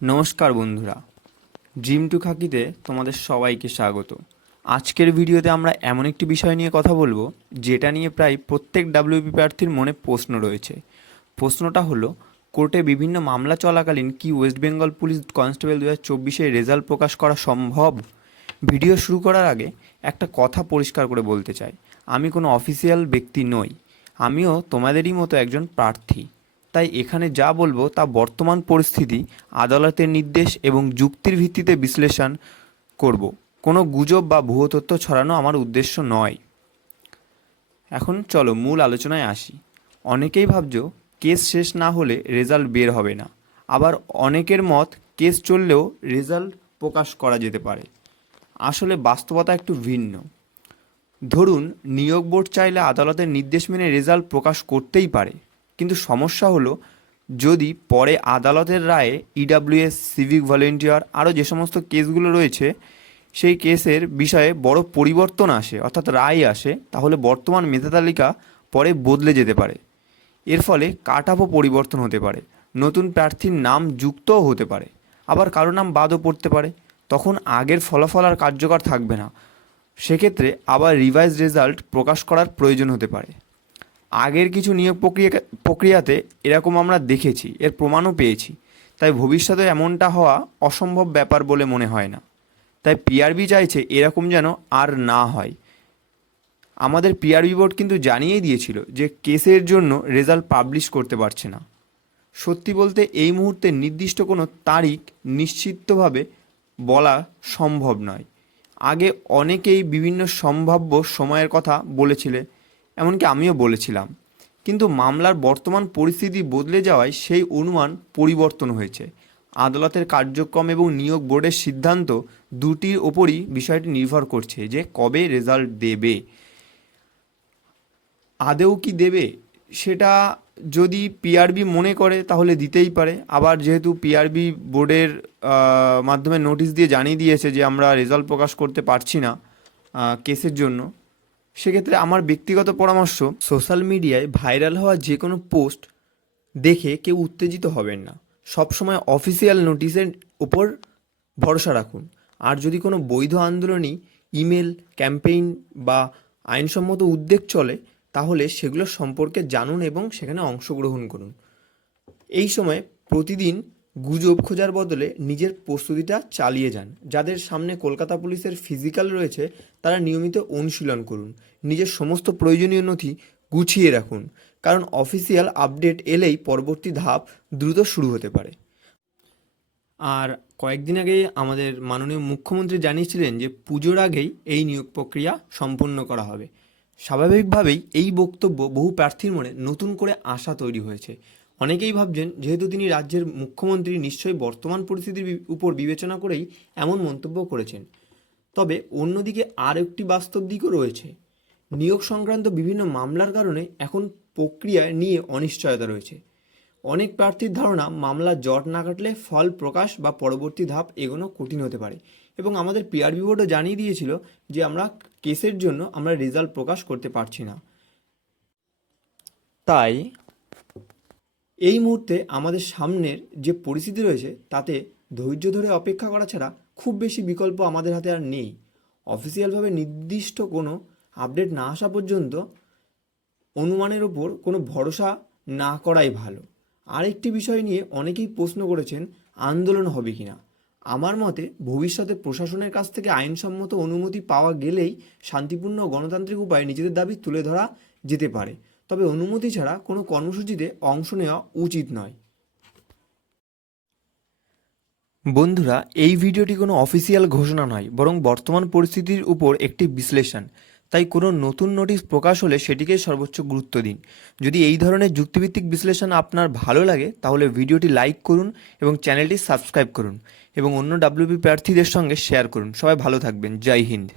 নমস্কার বন্ধুরা, dream two খাকিতে তোমাদের সবাইকে স্বাগত। আজকের ভিডিওতে আমরা এমন একটি বিষয় নিয়ে কথা বলবো যেটা নিয়ে প্রায় প্রত্যেক ডাব্লিউবি প্রার্থীর মনে প্রশ্ন রয়েছে। প্রশ্নটা হলো, কোর্টে বিভিন্ন মামলা চলাকালীন কি ওয়েস্ট বেঙ্গল পুলিশ কনস্টেবল 2024-এর রেজাল্ট প্রকাশ করা সম্ভব? ভিডিও শুরু করার আগে একটা কথা পরিষ্কার করে বলতে চাই, আমি কোনো অফিসিয়াল ব্যক্তি নই, আমিও তোমাদেরই মতো একজন প্রার্থী। তাই এখানে যা বলবো তা বর্তমান পরিস্থিতি, আদালতের নির্দেশ এবং যুক্তির ভিত্তিতে বিশ্লেষণ করব। কোনো গুজব বা ভুয়ো তথ্য ছড়ানো আমার উদ্দেশ্য নয়। এখন চলো মূল আলোচনায় আসি। অনেকেই ভাবছো কেস শেষ না হলে রেজাল্ট বের হবে না, আবার অনেকের মত কেস চললেও রেজাল্ট প্রকাশ করা যেতে পারে। আসলে বাস্তবতা একটু ভিন্ন। ধরুন, নিয়োগ বোর্ড চাইলে আদালতের নির্দেশ মেনে রেজাল্ট প্রকাশ করতেই পারে, কিন্তু সমস্যা হলো যদি পরে আদালতের রায়ে ইডাব্লিউএস, সিভিক ভলেন্টিয়ার আরও যে সমস্ত কেসগুলো রয়েছে সেই কেসের বিষয়ে বড় পরিবর্তন আসে, অর্থাৎ রায় আসে, তাহলে বর্তমান মেধা তালিকা পরে বদলে যেতে পারে। এর ফলে কাট অফও পরিবর্তন হতে পারে, নতুন প্রার্থীর নাম যুক্তও হতে পারে, আবার কারো নাম বাদও পড়তে পারে। তখন আগের ফলাফল আর কার্যকর থাকবে না। সেক্ষেত্রে আবার রিভাইজ রেজাল্ট প্রকাশ করার প্রয়োজন হতে পারে। আগের কিছু নিয়োগ প্রক্রিয়াতে এরকম আমরা দেখেছি, এর প্রমাণও পেয়েছি। তাই ভবিষ্যতে এমনটা হওয়া অসম্ভব ব্যাপার বলে মনে হয় না। তাই পিআরবি চাইছে এরকম যেন আর না হয়। আমাদের পিআরবি বোর্ড কিন্তু জানিয়েই দিয়েছিল যে কেসের জন্য রেজাল্ট পাবলিশ করতে পারছে না। সত্যি বলতে এই মুহূর্তে নির্দিষ্ট কোনো তারিখ নিশ্চিতভাবে বলা সম্ভব নয়। আগে অনেকেই বিভিন্ন সম্ভাব্য সময়ের কথা বলেছিলে, এমনকি আমিও বলেছিলাম, কিন্তু মামলার বর্তমান পরিস্থিতি বদলে যাওয়ায় সেই অনুমান পরিবর্তন হয়েছে। আদালতের কার্যক্রম এবং নিয়োগ বোর্ডের সিদ্ধান্ত দুটির ওপরই বিষয়টি নির্ভর করছে যে কবে রেজাল্ট দেবে। আদৌ কি দেবে সেটা যদি পিআরবি মনে করে তাহলে দিতেই পারে। আবার যেহেতু পিআরবি বোর্ডের মাধ্যমে নোটিশ দিয়ে জানিয়ে দিয়েছে যে আমরা রেজাল্ট প্রকাশ করতে পারছি না কেসের জন্য, সেক্ষেত্রে আমার ব্যক্তিগত পরামর্শ, সোশ্যাল মিডিয়ায় ভাইরাল হওয়া যে কোনো পোস্ট দেখে কেউ উত্তেজিত হবেন না। সবসময় অফিসিয়াল নোটিশের ওপর ভরসা রাখুন। আর যদি কোনো বৈধ আন্দোলনী, ইমেল, ক্যাম্পেইন বা আইনসম্মত উদ্যোগ চলে তাহলে সেগুলো সম্পর্কে জানুন এবং সেখানে অংশগ্রহণ করুন। এই সময় প্রতিদিন গুজব খোঁজার বদলে নিজের প্রস্তুতিটা চালিয়ে যান। যাদের সামনে কলকাতা পুলিশের ফিজিক্যাল রয়েছে তারা নিয়মিত অনুশীলন করুন। নিজের সমস্ত প্রয়োজনীয় নথি গুছিয়ে রাখুন, কারণ অফিসিয়াল আপডেট এলেই পরবর্তী ধাপ দ্রুত শুরু হতে পারে। আর কয়েকদিন আগেই আমাদের মাননীয় মুখ্যমন্ত্রী জানিয়েছিলেন যে পুজোর আগেই এই নিয়োগ প্রক্রিয়া সম্পূর্ণ করা হবে। স্বাভাবিকভাবেই এই বক্তব্য বহু প্রার্থীর মনে নতুন করে আশা তৈরি হয়েছে। অনেকেই ভাবছেন যেহেতু তিনি রাজ্যের মুখ্যমন্ত্রী, নিশ্চয়ই বর্তমান পরিস্থিতির উপর বিবেচনা করেই এমন মন্তব্য করেছেন। তবে অন্যদিকে আর একটি বাস্তব দিকও রয়েছে। নিয়োগ সংক্রান্ত বিভিন্ন মামলার কারণে এখন প্রক্রিয়া নিয়ে অনিশ্চয়তা রয়েছে। অনেক প্রার্থীর ধারণা মামলা জট না কাটলে ফল প্রকাশ বা পরবর্তী ধাপ এগোনো কঠিন হতে পারে। এবং আমাদের পিআরবি বোর্ডও জানিয়ে দিয়েছিল যে আমরা কেসের জন্য আমরা রেজাল্ট প্রকাশ করতে পারছি না। তাই এই মুহূর্তে আমাদের সামনের যে পরিস্থিতি রয়েছে তাতে ধৈর্য ধরে অপেক্ষা করা ছাড়া খুব বেশি বিকল্প আমাদের হাতে আর নেই। অফিসিয়ালভাবে নির্দিষ্ট কোনো আপডেট না আসা পর্যন্ত অনুমানের ওপর কোনো ভরসা না করাই ভালো। আরেকটি বিষয় নিয়ে অনেকেই প্রশ্ন করেছেন, আন্দোলন হবে কিনা। আমার মতে ভবিষ্যতে প্রশাসনের কাছ থেকে আইনসম্মত অনুমতি পাওয়া গেলেই শান্তিপূর্ণ গণতান্ত্রিক উপায়ে নিজেদের দাবি তুলে ধরা যেতে পারে। তবে অনুমতি ছাড়া কোনো কর্মসূচিতে অংশ নেওয়া উচিত নয়। বন্ধুরা, এই ভিডিওটি কোনো অফিসিয়াল ঘোষণা নয়, বরং বর্তমান পরিস্থিতির উপর একটি বিশ্লেষণ। তাই কোনো নতুন নোটিশ প্রকাশ হলে সেটিকে সর্বোচ্চ গুরুত্ব দিন। যদি এই ধরনের যুক্তিভিত্তিক বিশ্লেষণ আপনার ভালো লাগে তাহলে ভিডিওটি লাইক করুন এবং চ্যানেলটি সাবস্ক্রাইব করুন এবং অন্য ডাব্লিউবি প্রার্থীদের সঙ্গে শেয়ার করুন। সবাই ভালো থাকবেন। জয় হিন্দ।